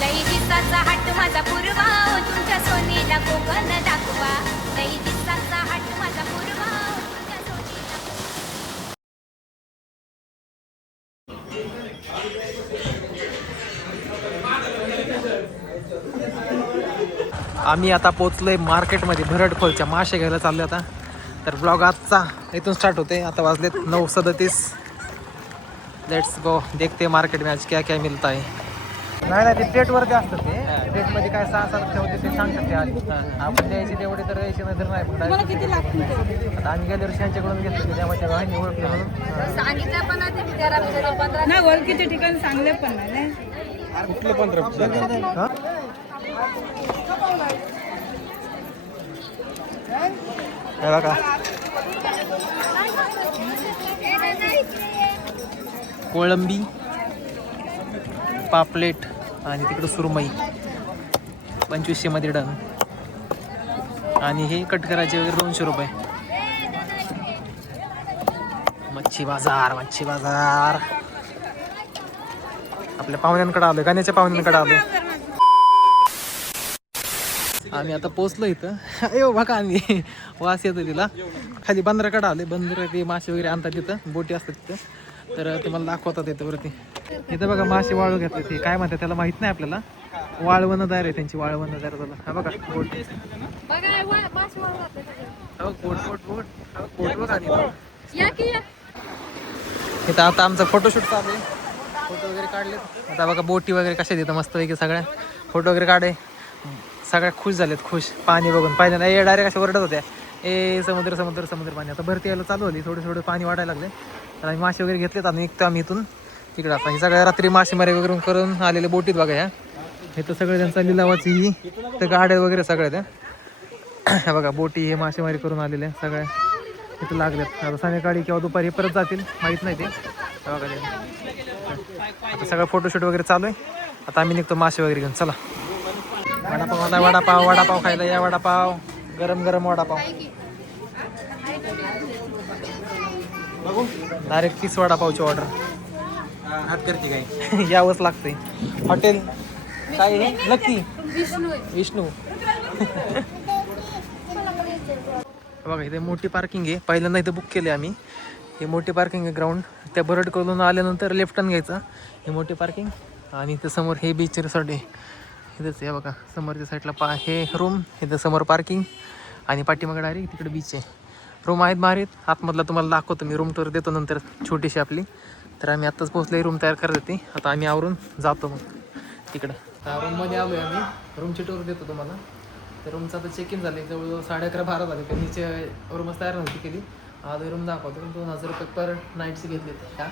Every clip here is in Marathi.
लई दिसाचा हट माझा पूर्वा तुमच्या सोनीला कोकण दाखवा लई दिसाचा हट माझा पूर्वा तुमच्या सोनीला आम्ही आता पोचलोय मार्केटमध्ये भरडखोलच्या मासे घ्यायला चाललो आता. तर ब्लॉग आजचा इथून स्टार्ट होते. आता वाजलेत 9:37. लेट्स गो, देखते मार्केट में आज क्या क्या मिलता है. नाही ते प्लेटवरती असतं ते प्लेटमध्ये काय 6-7 ठेवते ते सांगतात ते आधी. आपण द्यायची तेवढे तर द्यायचे नाही तर नाही. पण किती लागते आता आम्ही गेल्या वर्षी यांच्याकडून घेतलं त्यामुळे वाहिनी ओळखली म्हणून सांगितलं पण ते 13-15 नाही ओळखीचे ठिकाणी चांगले पण नाही. कुठले 15 बघा कोळंबी, पापलेट आणि तिकडं सुरमई 2500 मध्ये डन. आणि हे कट करायचे वगैरे 200 रुपये. मच्छी बाजार, मच्छी बाजार. आपल्या पाहुण्यांकडे आलोय, गाण्याच्या पाहुण्यांकडे आलोय. आम्ही आता पोचलो इथं. अयो बघा आम्ही वास येतो तिला. खाली बंदराकडे आले. बंदर ते मासे वगैरे आणतात तिथं, बोटी असतात तिथं. तर तुम्हाला दाखवतात येतं वरती. इथं बघा मासे वाळू घेतात ते काय म्हणतात त्याला माहित नाही आपल्याला. वाळवणदार आहे त्यांची, वाळवणदार झाला. हा बघा बोट इथं आता आमचा फोटोशूट चालू आहे. फोटो वगैरे काढले. आता बघा बोटी वगैरे कशा देतं मस्त पैकी सगळ्या. फोटो वगैरे काढे. सगळ्या खुश झालेत, खुश पाणी बघून. पाहिजे नाही डायरेक्ट अशा ओरडत होत्या ए समुद्र समुद्र समुद्र पाणी. आता भरती यायला चालू होती, थोडे थोडे पाणी वाढायला लागले. तर आम्ही मासे वगैरे घेतलेत आणि निघतो आम्ही इथून तिकडं. आता हे सगळ्या रात्री मासेमारी वगैरे करून आलेले बोटीत बघा ह्या. हे तर सगळे त्यांचा लिलावाची तर गाड्या वगैरे सगळ्या त्या बघा बोटी हे मासेमारी करून आलेल्या सगळ्या इथं लागल्यात. आता संध्याकाळी किंवा दुपारी परत जातील, माहीत नाही ते बघा ते. आता सगळं फोटोशूट वगैरे चालू आहे. आता आम्ही निघतो मासे वगैरे घेऊन. चला वडापाव आता वडापाव, वडापाव खायला या. वडापाव गरम गरम वडापाव. डायरेक्ट 30 वडापावची ऑर्डर हात करते काय यावंच लागते. हॉटेल काय आहे लकी विष्णू. बघा इथे मोठी पार्किंग आहे. पहिल्यांदा इथे बुक केले आम्ही. हे मोठी पार्किंग आहे ग्राउंड. त्या बरड करून आल्यानंतर लेफ्ट टर्न घ्यायचा. हे मोठी पार्किंग. आणि इथे समोर हे बीच रिसॉर्ट आहे. इथंच आहे बघा समोरच्या साईडला हे रूम. इथं समोर पार्किंग आणि पाठीमागे डायरेक्ट तिकडे बीच आहे. रूम आहेत भारीत. आतमधला तुम्हाला दाखवतो मी. रूम टूर देतो नंतर छोटीशी आपली. तर आम्ही आत्ताच पोहोचले. रूम तयार करत होती. आता आम्ही आवरून जातो मग तिकडं. रूममध्ये आलो आहे आम्ही. रूमची टूर देतो तुम्हाला. तर रूमचं आता चेक इन झाले. जवळजवळ 11:30-12 झाले. तर नीचे रूमच तयार नव्हती केली. आज रूम दाखवतो. 2000 रुपये पर नाईटचे घेतले का.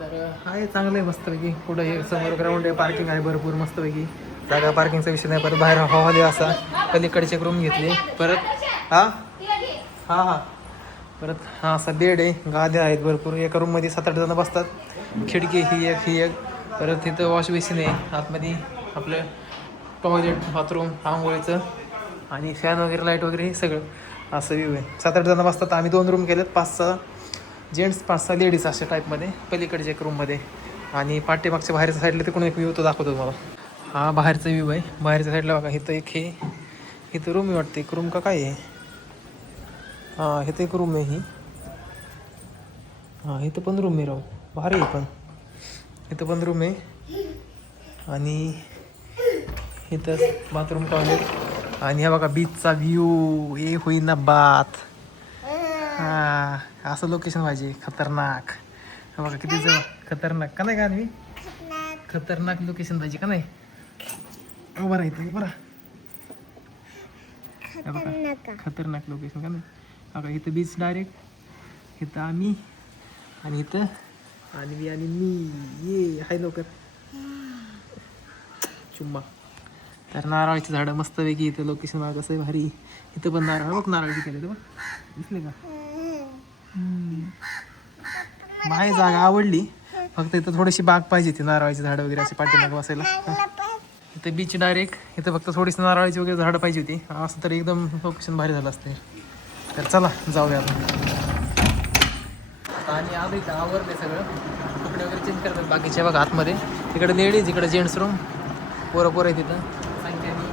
तर आहे चांगलं आहे मस्तपैकी. पुढं हे समोर ग्राउंड आहे, पार्किंग आहे भरपूर मस्तपैकी जागा. पार्किंगचा विषय नाही. परत बाहेर हॉल आहे असा. पलीकडचे एक रूम घेतली परत. हां परत हां असा बेड आहे. गाद्या आहेत भरपूर. एका रूममध्ये 7-8 जण बसतात. खिडकी ही एक. परत इथं वॉश बेसिन आहे आतमध्ये. आपलं टॉयलेट, बाथरूम, आंघोळीचं आणि फॅन वगैरे, लाईट वगैरे हे सगळं असं व्ह्यू आहे. 7-8 जण बसतात. आम्ही 2 रूम केलेत. 5-6 जेंट्स 5-6 लेडीज अशा टाईपमध्ये. पलीकडच्या एक रूममध्ये. आणि पाठीमागच्या बाहेरच्या साईडला तिकडून एक व्ह्यू तो दाखवतो तुम्हाला. हा बाहेरचा व्ह्यू आहे. बाहेरच्या साईडला बघा इथं एक हे इथं रूम आहे वाटतं. एक रूम का काय आहे. हां इथं एक रूम आहे ही. हां इथं पण रूम आहे राव. भारी आहे पण. इथं पण रूम आहे. आणि इथं बाथरूम, टॉयलेट. आणि हा बघा बीचचा व्ह्यू. हे होईना बात. हां असं लोकेशन पाहिजे खतरनाक. हा बघा किती जवळ. खतरनाक का नाही का मी. खतरनाक लोकेशन पाहिजे का नाही. बरं आहे बरं. खतरनाक लोकेशन का नाही. बघा इथं बीच डायरेक्ट. इथं आम्ही आणि इथं आणि मी ये हाय लवकर चुम्मा. तर नारळाची झाडं मस्तपैकी. इथं लोकेशन बघा कसं आहे भारी. इथं पण नारळ बघ. नारळची केले बघ दिसले का. माझी जागा आवडली. फक्त इथं थोडीशी बाग पाहिजे ती नारळाची झाडं वगैरे अशी पाठीमाग बसायला. इथं बीच डायरेक्ट. इथं फक्त थोडीशी नारळाची वगैरे झाडं पाहिजे होती. असं तर एकदम लोकेशन भारी झालं असते. तर चला जाऊया आता. आणि आलं इथं आवरले सगळं. कपडे वगैरे चेंज करतात बाकीचे बघा आतमध्ये. तिकडे लेडीज, इकडे जेंट्स रूम. पोरं पोरं आहे तिथं सांगते मी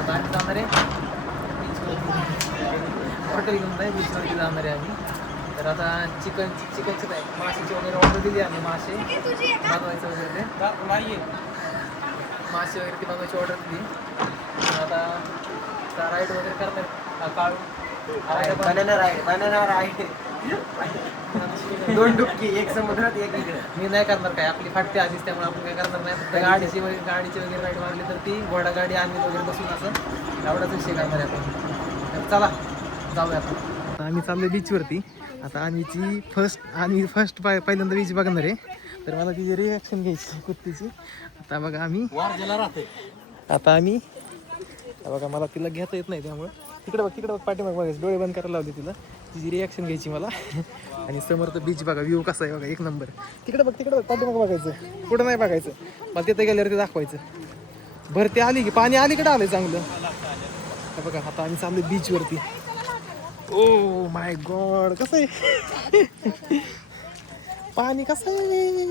आता आम्ही जाणार आहे हॉटेल घेऊन जाईल बीचवरती जाणार आहे आम्ही. तर आता चिकनचं काय माशाची वगैरे ऑर्डर दिली आम्ही. मासे बनवायचं वगैरे नाही मासे वगैरे ती बनवायची ऑर्डर दिली. आता राईड वगैरे करणार काळू दोन डुबकी एक समुद्रात एक इकडे. मी नाही करणार काय आपली फाटते आधीच त्यामुळे आपण काय करणार नाही. फक्त गाडीची वगैरे राईड मारली तर ती घोडा गाडी आणि वगैरे बसून असं एवढाच विषय करणार आहे आपण. तर चला जाऊया आपण. आता आम्ही चाललो बीचवरती. आता आम्हीची फर्स्ट पहिल्यांदा बीच बघणार आहे. तर मला तिची रिॲक्शन घ्यायची कुत्तीची. आता बघा आम्ही बघा मला तिला घेता येत नाही त्यामुळे तिकडे बघ पाठीमाग बघायचं. डोळे बंद करायला लावले तिला. तिची रिॲक्शन घ्यायची मला. आणि समोर तर बीच बघा व्ह्यू कसा आहे बघा एक नंबर. तिकडे बघ पाठीमाग बघायचं कुठं नाही बघायचं. मला तिथे गेल्यावर ते दाखवायचं. भरती आली की पाणी अलीकडे आलं चांगलं. बघा आता आम्ही चाललो बीचवरती. ओ माय गॉड कसं आहे पाणी कसं आहे.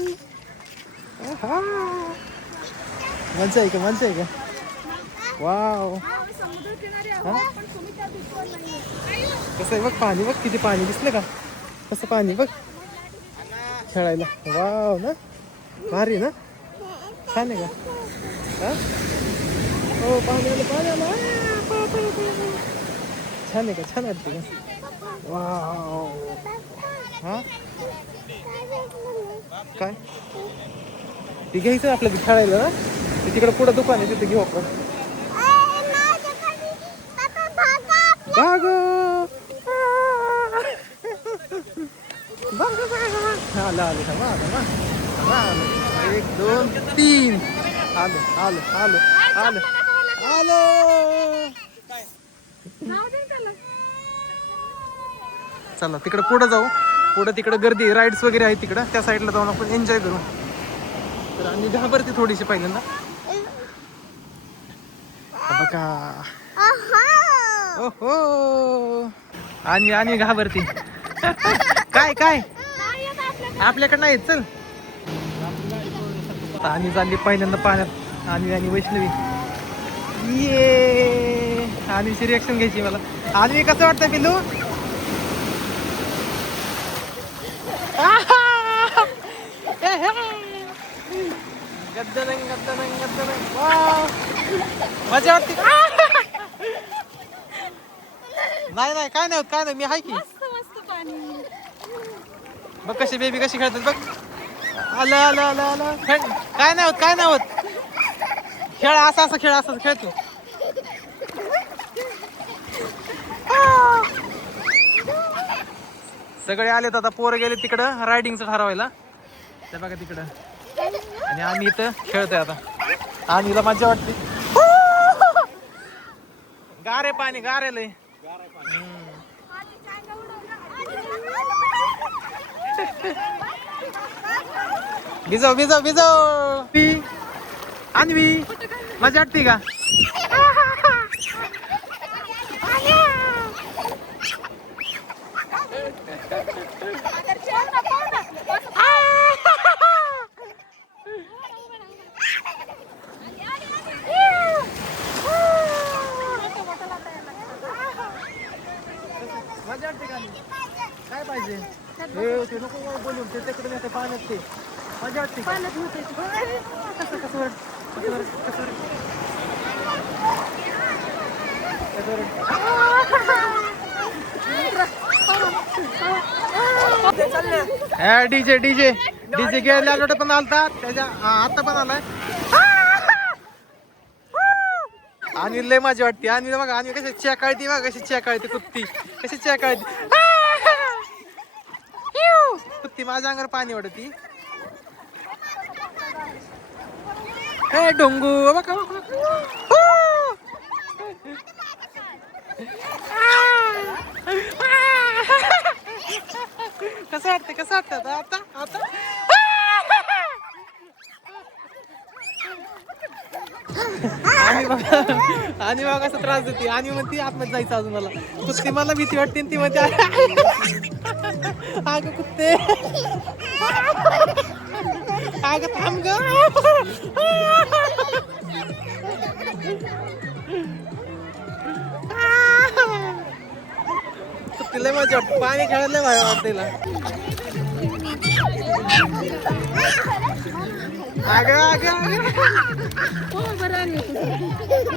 मजा आहे का वाव. कसं आहे बघ पाणी बघ किती पाणी दिसलं का कसं पाणी बघ खेळायला. वाव ना भारी ना छान आहे का. हो पाणी आलं छान आहे का छान वाटते का. वाव हा काय ते घ्यायचं आपल्याला खेळायला ना. तिकडे पुढं दुकान आहे तिथे घेऊ आपण. आलं 1 2 3 आलं. चला तिकडे पुढं जाऊ. पुढं तिकडं गर्दी राईड्स वगैरे आहे तिकडं त्या साईडला जाऊन आपण एन्जॉय करू. तर आम्ही घाबरते थोडीशी पहिल्यांदा बघा. ओहो आणि घाबरते काय आपल्याकडे नाही चल. आणि चालली पहिल्यांदा पाण्यात आणि वैष्णवी. ये आणीची रिॲक्शन घ्यायची मला. आणि कसं वाटतं पिल्लू. गद्दरंग मजा वाटते. नाही काय नाही मी आहे की. बघ कशी बेबी कशी खेळतात बघ. आलं काय नाही होत खेळ असं खेळ असं खेळतो. सगळे आलेत आता पोरं गेले तिकडं रायडिंगचं ठरवायला. ते बघा तिकडं आणि आम्ही इथं खेळतोय आता. आम्हीला मजा वाटते. गारे पाणी गारेलय. भिजव अन्वी मजा वाटते का. मजा वाटते का काय पाहिजे ते नको बोलून ते तिकडे नाही पाण्यात ते मजा वाटते पाण्यात होते. डीजे गेल्या आठवड्यात पण आलता त्याच्या आता पण आलाय. आणि लय मजा वाटते. आणि बघा आणि कशी चेकाळती बघा कशी चेकाळती कुत्ती कशी चेकाळती. कुत्ती माझ्या अंगावर पाणी वाढती. हे डोंगू बघा कसं वाटतं आता आणि बघा कसं त्रास देते. आणि म्हणते आतमध्ये जायचं अजून मला. कुत्ती मला भीती वाटते ती म्हणते अगं कुत्ते अगं थांब ग. लय मजा वाटते. पाणी खेळायला लय भारी वाटतं तिला.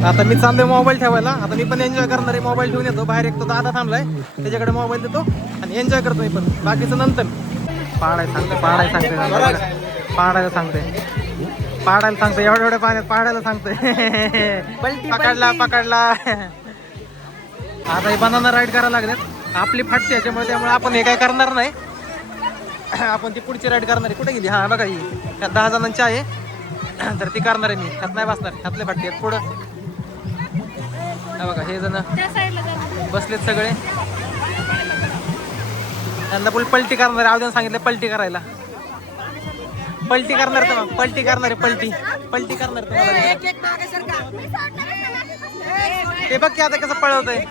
आता मी चाललोय मोबाईल ठेवायला. आता मी पण एन्जॉय करणार आहे. मोबाईल ठेवून येतो बाहेर. एक तो दादा थांबलाय त्याच्याकडे मोबाईल देतो आणि एन्जॉय करतो मी पण. बाकीचं नंतर पाडायला सांगते पाडायला सांगते एवढ्या पाण्यात पाडायला सांगते. पकडला आता हे बनाना राईड करायला लागल्यात. आपली फाटते याच्यामुळे, त्यामुळे आपण हे काय करणार नाही. आपण ती पुढची राईड करणार आहे. कुठे गेली? हा बघा ही त्यात 10 जणांची आहे तर ती करणार आहे मी. त्यात नाही बसणार. त्यातले फाटते आहेत पुढं. हा बघा हे जण बसलेत सगळे. त्यांना पुढे पलटी करणार आहे. अवधान सांगितलं पलटी करायला. पलटी करणार तुम्हाला. पलटी करणार तुम्हाला. ते बघ की आता कसं पळवतंय.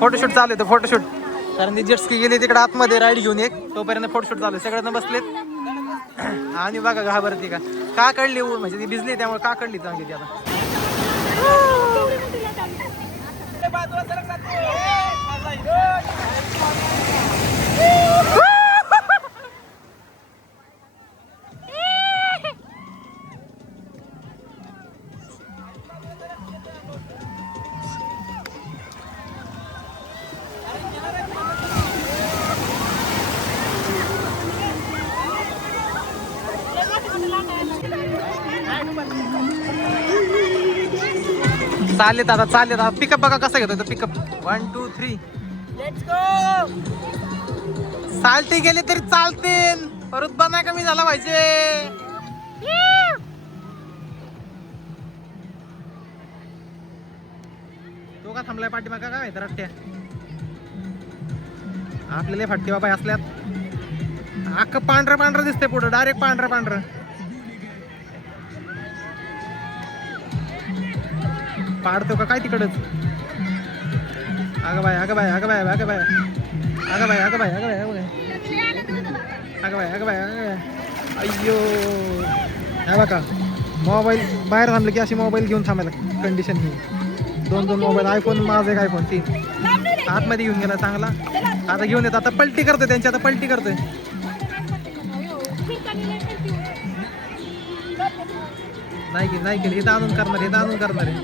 फोटोशूट चालू आहे. फोटोशूट कारण ती जेटस्की गेली तिकडे आतमध्ये राईड घेऊन एक. तोपर्यंत फोटोशूट चालू आहे. सगळ्यांना बसलेत आणि बघा घाबरती का काढली म्हणजे ती भिजली त्यामुळे का काढली चांगली ती आता. चालेल आता पिकअप बघा कसा घेतो पिकअप. 1 2 3 let's go. चालते गेले तरी चालते. रुतबा नाही कमी झाला पाहिजे. तो का थांबलाय पाठीमागा काय माहिती रट्ट्या. आपल्याला फाटते बाबा असल्यात. अख्खं पांढरं दिसते पुढं. डायरेक्ट पांढरं. पाडतो का काय तिकडच. अगं बाय अय्यो. हा बघा मोबाईल बाहेर थांबलं की अशी मोबाईल घेऊन थांबायला कंडिशन ही. 2 मोबाईल. आयफोन माझा एक iPhone 3 आतमध्ये घेऊन गेला चांगला. आता घेऊन येतो. आता पलटी करतोय त्यांची. आता पलटी करतोय. नाही केली. हे दाणून करणार आहे.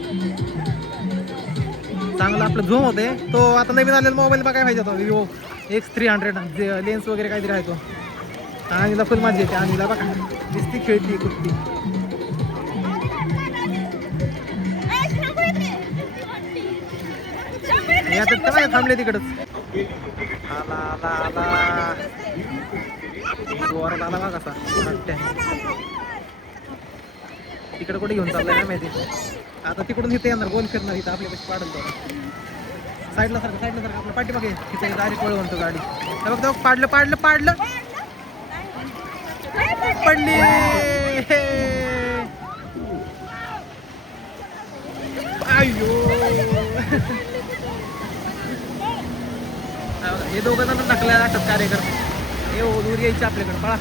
चांगला आपलं झूम होते. तो आता नवीन आलेला मोबाईल बघायला पाहिजे होता. विवो X300 लेन्स वगैरे काहीतरी आहे तो. आणीला फुल मजा येते. आणीला बघा दिसती खेळती कुठली. आता काय थांबले तिकडच. आला जोरात आला बघा कसा. तिकडे कुठे घेऊन चाललाय काय माहिती. आता तिकडून इथे येणार. गोल फिरणार. इथं आपल्या कशी पाडल तो. साईडला सारखं आपल्या पाठीमागे तिथे डायरेक्ट वळ म्हणतो गाडी. बघ पाडलं पडली. अय्यो. हे दोघं जण टाकल्या जातात कार्यकर्ते. हे दूर यायचे आपल्याकडे. पळा.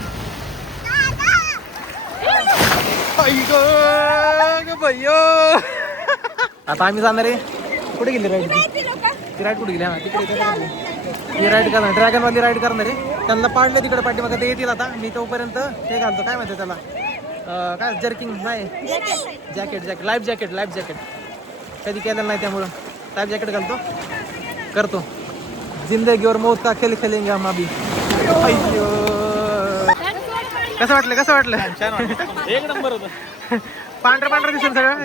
भैयो आता आम्ही जाणार आहे. कुठे गेली राईड? ती राईड कुठे गेली? हा तिकडे ही राईड करणार. ड्रॅगनवाली राईड करणार आहे. त्यांना पाडले तिकडे पाठीमागे. ते येतील आता. मी तोपर्यंत ते घालतो. काय माहिती त्याला काय जर्किंग नाही. जॅकेट लाईफ जॅकेट कधी केलेलं नाही त्यामुळं लाईफ जॅकेट घालतो. करतो. जिंदगीवर मौत का खेळ खेळेंगे हम अभी. कसं वाटलं? एक नंबर होतं. पांढरं दिसेल सगळं.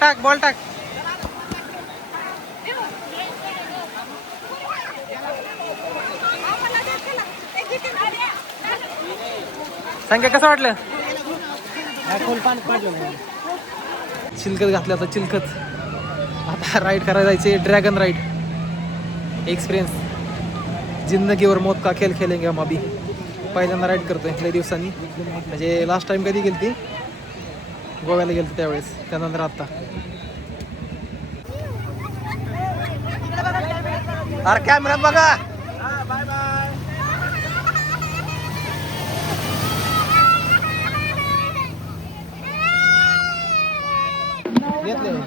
टाक बॉल टाक. संख्या कसं वाटलं? चिलखत घातलं आता. चिलखत आता राईड करायला जायचे. Dragon ride experience. जिंदगीवर मौत का खेळ खेळेंगे हम अभी. पहिल्यांदा राईड करतोय लई दिवसांनी. म्हणजे लास्ट टाइम कधी गेली ती गोव्याला गेलो त्यावेळेस, त्यानंतर आता. अरे कॅमेरात बघा.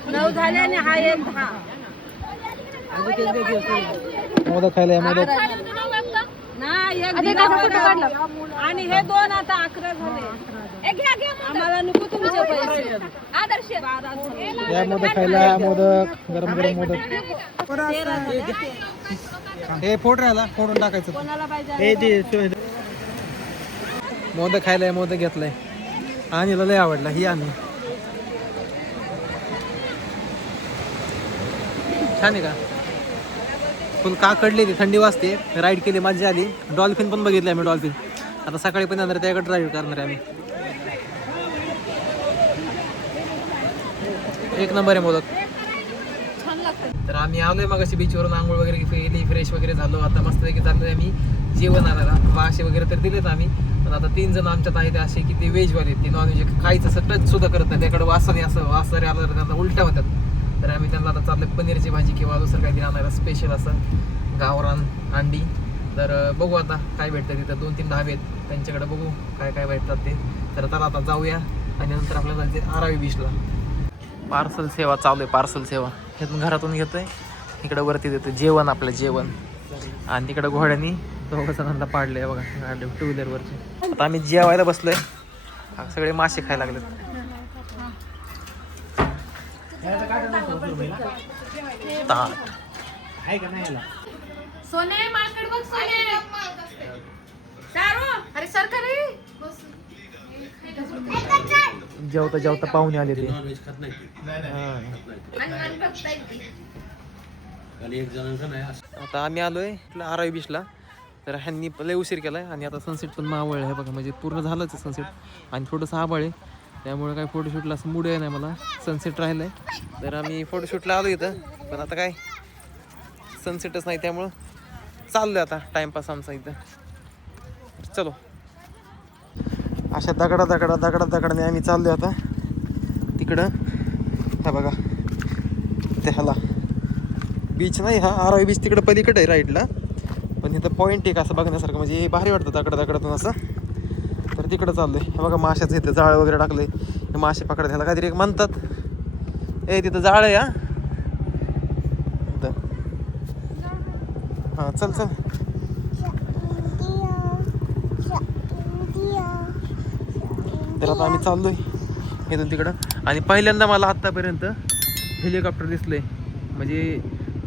नऊ झाले आणि हा एक दहा. मोदक खायला या, मोदक. नाही एक दिला होता. आणि हे दोन आता 11 झाले. आम्हाला नको तुमचे पैसे. आदर्श या मोदक खायला, मोदक गरम गरम मोदक. हे फोड राहिला, फोडून टाकायचं. कोणाला पाहिजे? मोदक खायला मोदक घेतलाय आणि लय आवडला. ही आम्ही छान आहे का? फुल काकडली ती, थंडी वाजते. राईड केली, मजा आली. डॉल्फिन पण बघितले आम्ही, डॉल्फिन. आता सकाळी पण येणार त्याकडे राईड करणार आहे आम्ही. एक नंबर आहे मोदक. तर आम्ही आलोय मग अशी बीचवरून, आंघोळ वगैरे केली, फ्रेश वगैरे झालो. आता मस्तपैकी चाललोय आम्ही जेवण आणायला. मासे वगैरे तर दिलेत आम्ही, पण आता 3 जण आमच्यात आहेत असे की ते व्हेजवाले, ते नॉनव्हेज खायचं असं टच सुद्धा करत नाही. त्याकडे वासाने असं वासारे आलं तर त्यांना उलट्या होतात. तर आम्ही त्यांना आता चाललोय पनीरची भाजी किंवा दुसरं काहीतरी आणायला, स्पेशल असं गावरान अंडी. तर बघू आता काय भेटतं तिथं. 2-3 ढाबे आहेत, त्यांच्याकडे बघू काय काय भेटतात ते. तर चला आता जाऊया आणि नंतर आपल्याला जायचं आरावी बीचला. पार्सल सेवा चालू आहे, पार्सल सेवा. इथून घरातून घेतोय, इकडं वरती देतो जेवण, आपलं जेवण. आणि तिकडं घोड्यानी 2 जणांना पाडले बघा, गाडी 2 व्हीलरवरचे. आता आम्ही जेवायला बसलोय, सगळे मासे खायला लागलेत. सोने मार्केट बघ सोने. अरे सरकारी जेवता जेवता पाहुणे आले ते. आता आम्ही आलोय आरावी बीचला. तर ह्यांनी लय उशीर केलाय आणि आता सनसेट पण मावळ आहे बघा, म्हणजे पूर्ण झालंच सनसेट. आणि थोडंसं आभाळ आहे, त्यामुळे काय फोटोशूटला असं मूड आहे नाही मला. सनसेट राहिलंय, तर आम्ही फोटोशूटला आलो इथं. पण आता काय सनसेटच नाही, त्यामुळं चाललोय आता टाइमपास आमचा इथं. चलो, अशा दगडाने आम्ही चाललोय आता तिकडं. हा बघा ते ह्याला बीच नाही, हा आरावी बीच तिकडं पलीकडे आहे राईडला. पण इथं पॉईंट एक असं बघण्यासारखं, म्हणजे भारी वाटतं दगडातून असं. तर तिकडं चाललोय. हे बघा माशाचं इथं जाळं वगैरे टाकलंय, हे मासे पकडत. ह्याला काहीतरी एक म्हणतात. तिथं जाळं आहे. हां चल चल. तर आता आम्ही चाललोय इथून तिकडं. आणि पहिल्यांदा मला आत्तापर्यंत हेलिकॉप्टर दिसलंय, म्हणजे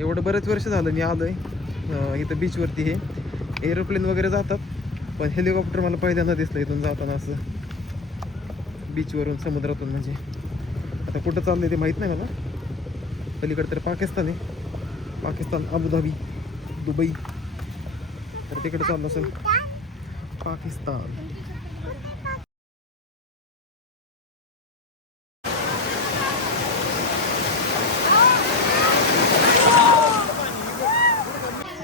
एवढं बरेच वर्ष झालं मी आलोय इथं बीचवरती. हे एरोप्लेन वगैरे जातात, पण हेलिकॉप्टर मला पहिल्यांदा दिसलं इथून जाताना असं बीचवरून, समुद्रातून. म्हणजे आता कुठं चाललंय ते माहीत नाही मला. पलीकडे तर पाकिस्तान आहे, पाकिस्तान, अबुधाबी, दुबई. तर तिकडे चाललं असेल पाकिस्तान.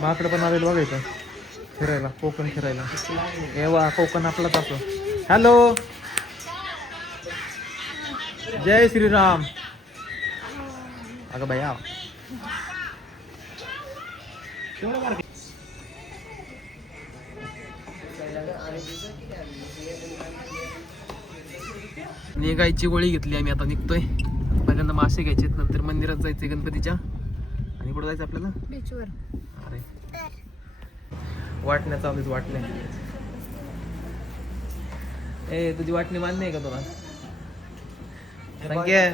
माकडं पण आलेलं बघायचं फिरायला, कोकण फिरायला. एव्हा कोकण आपलाच असो. हॅलो, जय श्रीराम. अगं भैया, निघायची गोळी घेतली आम्ही. आता निघतोय. पहिल्यांदा मासे घ्यायचे, नंतर मंदिरात जायचे गणपतीच्या. आणि कुठं जायचं आपल्याला? बीचवर. अरे वाटण्या चालूच, वाटण्या. तुझी वाटणी मान्य आहे का तुला? संख्या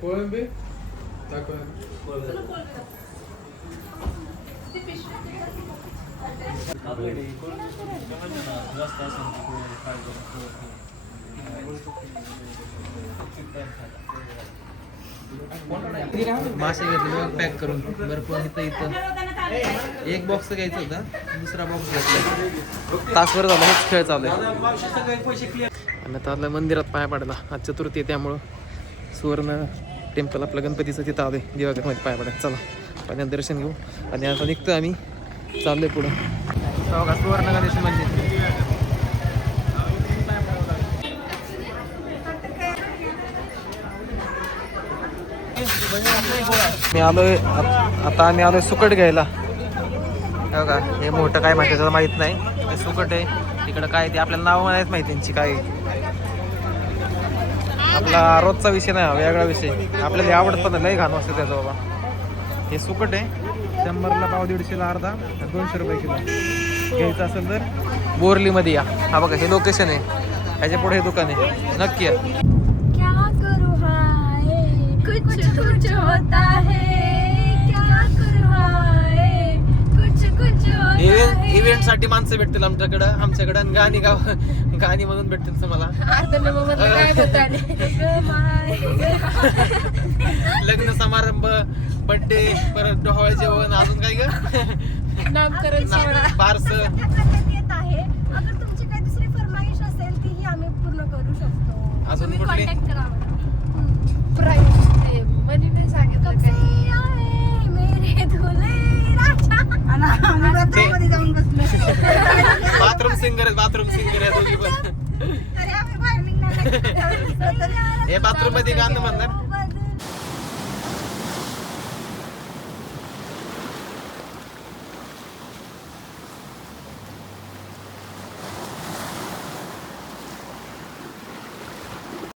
कोळंबे मासे घेतले पॅक करून. बरं पण इथं एक बॉक्स घ्यायचा होता, दुसरा बॉक्स घेतला. तासभर झाला हेच खेळ चालू आहे. आणि आता आपल्या मंदिरात पाया पडायला, आज चतुर्थी आहे त्यामुळं सुवर्ण टेम्पल आपलं गणपतीचं तिथं आलोय, दिवागरमध्ये पाया पडायला. चला पाण्यात दर्शन घेऊ आणि आता निघतो आम्ही, चाललोय पुढं. बघा सुवर्ण गणेश मंदिर. मी आलोय आता आम्ही आलोय सुकट घ्यायला. बघा हे मोठं काय माहिती त्याला माहित नाही, ते सुकट आहे. तिकडं काय ते आपल्याला नाव नाहीच माहिती त्यांची काय. आपला रोजचा विषय नाही, वेगळा विषय. आपल्याला आवडत पण लय घाण असते त्याचा बाबा. हे सुकट आहे, 100ला पाव, 150ला अर्धा, 200 रुपये किलो. घ्यायचं असेल तर बोरलीमध्ये या. हा बघा हे लोकेशन आहे, ह्याच्या पुढे हे दुकान आहे, नक्की या. क्या करूँ हाय, कुछ कुछ होता है, क्या करूँ हाय, कुछ कुछ होता है. इव्हेंट साठी माणसं भेटतील आमच्याकडं आणि गाणी म्हणून भेटतील तुम्हाला. लग्न समारंभ, बर्थडे, परत डोहाळे जेवण, अजून काय बारस. येत आहे. अगर तुमची काही दुसरी फरमाईश असेल ती ही आम्ही पूर्ण करू शकतो. अजून कुठली? कॉन्टॅक्ट करा. बाथरूम सिंगर आहे दोघी पण. हे बाथरूम मध्ये गाणं म्हणणार.